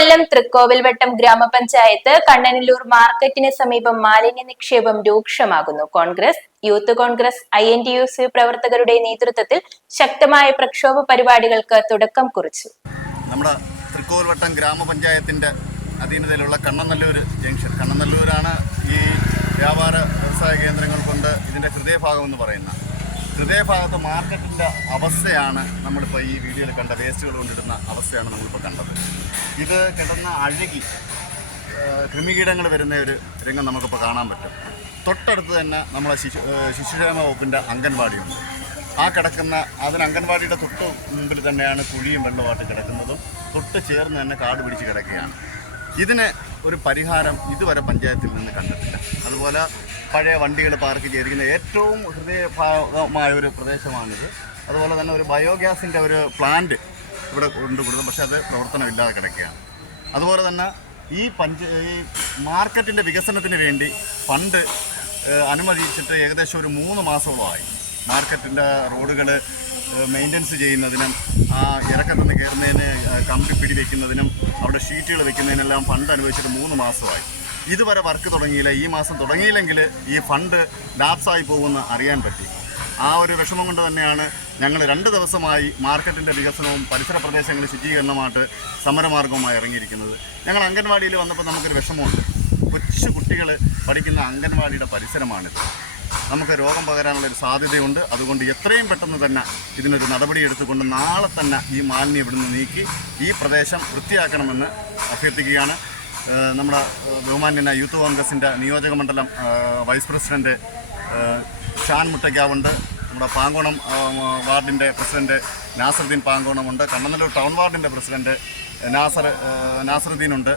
കൊല്ലം തൃക്കോവിൽവട്ടം ഗ്രാമപഞ്ചായത്ത് കണ്ണനല്ലൂർ മാർക്കറ്റിന് സമീപം മാലിന്യ നിക്ഷേപം രൂക്ഷമാകുന്നു. കോൺഗ്രസ്, യൂത്ത് കോൺഗ്രസ്, INTUC പ്രവർത്തകരുടെ നേതൃത്വത്തിൽ ശക്തമായ പ്രക്ഷോഭ പരിപാടികൾക്ക് തുടക്കം കുറിച്ചു. നമ്മുടെ തൃക്കോവിൽവട്ടം ഗ്രാമപഞ്ചായത്തിന്റെ അധീനതയിലുള്ള കണ്ണനല്ലൂർ ജംഗ്ഷൻ, കണ്ണനല്ലൂരാണ് ഈ വ്യാപാര വ്യവസായ കേന്ദ്രങ്ങൾ കൊണ്ട് ഇതിന്റെ ഹൃദയഭാഗം എന്ന് പറയുന്നത്. ഹൃദയഭാഗത്ത് മാർക്കറ്റിൻ്റെ അവസ്ഥയാണ് നമ്മളിപ്പോൾ ഈ വീഡിയോയിൽ കണ്ട. വേസ്റ്റുകൾ കൊണ്ടിടുന്ന അവസ്ഥയാണ് നമ്മളിപ്പോൾ കണ്ടത്. ഇത് കിടന്ന് അഴുകി കൃമികീടങ്ങൾ വരുന്ന ഒരു രംഗം നമുക്കിപ്പോൾ കാണാൻ പറ്റും. തൊട്ടടുത്ത് തന്നെ നമ്മളെ ശിശുക്ഷേമ വകുപ്പിൻ്റെ അംഗൻവാടിയുണ്ട്. ആ കിടക്കുന്ന അംഗൻവാടിയുടെ തൊട്ട് മുമ്പിൽ തന്നെയാണ് കുഴിയും വെള്ളമായിട്ട് കിടക്കുന്നതും. തൊട്ട് ചേർന്ന് തന്നെ കാട് പിടിച്ച് കിടക്കുകയാണ്. ഇതിന് ഒരു പരിഹാരം ഇതുവരെ പഞ്ചായത്തിൽ നിന്ന് കണ്ടിട്ടില്ല. അതുപോലെ പഴയ വണ്ടികൾ പാർക്ക് ചെയ്തിരിക്കുന്ന ഏറ്റവും ഹൃദയഭാഗമായ ഒരു പ്രദേശമാണിത്. അതുപോലെ തന്നെ ഒരു ബയോഗ്യാസിൻ്റെ ഒരു പ്ലാന്റ് ഇവിടെ കൊണ്ടുകൊടുത്തു, പക്ഷേ അത് പ്രവർത്തനമില്ലാതെ കിടക്കുകയാണ്. അതുപോലെ തന്നെ ഈ മാർക്കറ്റിൻ്റെ വികസനത്തിന് വേണ്ടി ഫണ്ട് അനുവദിച്ചിട്ട് ഏകദേശം ഒരു 3 മാസത്തോളമായി. മാർക്കറ്റിൻ്റെ റോഡുകൾ മെയിൻ്റനൻസ് ചെയ്യുന്നതിനും ഇറക്കത്തിൽ നിന്ന് കയറുന്നതിന് കമ്പി പിടി വയ്ക്കുന്നതിനും അവിടെ ഷീറ്റുകൾ വയ്ക്കുന്നതിനെല്ലാം ഫണ്ട് അനുവദിച്ചിട്ട് 3 മാസമായി. ഇതുവരെ വർക്ക് തുടങ്ങിയില്ല. ഈ മാസം തുടങ്ങിയില്ലെങ്കിൽ ഈ ഫണ്ട് ലാപ്സായി പോകുമെന്ന് അറിയാൻ പറ്റി. ആ ഒരു വിഷമം കൊണ്ട് തന്നെയാണ് ഞങ്ങൾ 2 ദിവസമായി മാർക്കറ്റിൻ്റെ വികസനവും പരിസര പ്രദേശങ്ങളുടെ ശുചീകരണമായിട്ട് സമരമാർഗവുമായി ഇറങ്ങിയിരിക്കുന്നത്. ഞങ്ങൾ അംഗൻവാടിയിൽ വന്നപ്പോൾ നമുക്കൊരു വിഷമമുണ്ട്. കൊച്ചു കുട്ടികൾ പഠിക്കുന്ന അംഗൻവാടിയുടെ പരിസരമാണിത്. നമുക്ക് രോഗം പകരാനുള്ളൊരു സാധ്യതയുണ്ട്. അതുകൊണ്ട് എത്രയും പെട്ടെന്ന് തന്നെ ഇതിനൊരു നടപടി എടുത്തുകൊണ്ട് നാളെ തന്നെ ഈ മാലിന്യം ഇവിടുന്ന് നീക്കി ഈ പ്രദേശം വൃത്തിയാക്കണമെന്ന് അഭ്യർത്ഥിക്കുകയാണ്. നമ്മുടെ ബഹുമാന്യനായ യൂത്ത് കോൺഗ്രസിൻ്റെ നിയോജക മണ്ഡലം വൈസ് പ്രസിഡൻറ്റ് ഷാൻ മുട്ടയ്ക്കാവുണ്ട്. നമ്മുടെ പാങ്കോണം വാർഡിൻ്റെ പ്രസിഡൻറ്റ് നാസറുദ്ദീൻ പാങ്കോണമുണ്ട്. കണ്ണനല്ലൂർ ടൗൺ വാർഡിൻ്റെ പ്രസിഡൻറ്റ് നാസറുദ്ദീനുണ്ട്.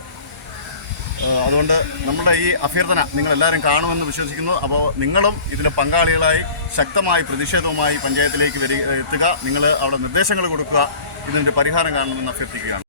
അതുകൊണ്ട് നമ്മുടെ ഈ അഭ്യർത്ഥന നിങ്ങളെല്ലാവരും കാണുമെന്ന് വിശ്വസിക്കുന്നു. അപ്പോൾ നിങ്ങളും ഇതിന് പങ്കാളികളായി ശക്തമായി പ്രതിഷേധവുമായി പഞ്ചായത്തിലേക്ക് എത്തുക. നിങ്ങൾ അവിടെ നിർദ്ദേശങ്ങൾ കൊടുക്കുക. ഇതിൻ്റെ പരിഹാരം കാണണമെന്ന് അഭ്യർത്ഥിക്കുകയാണ്.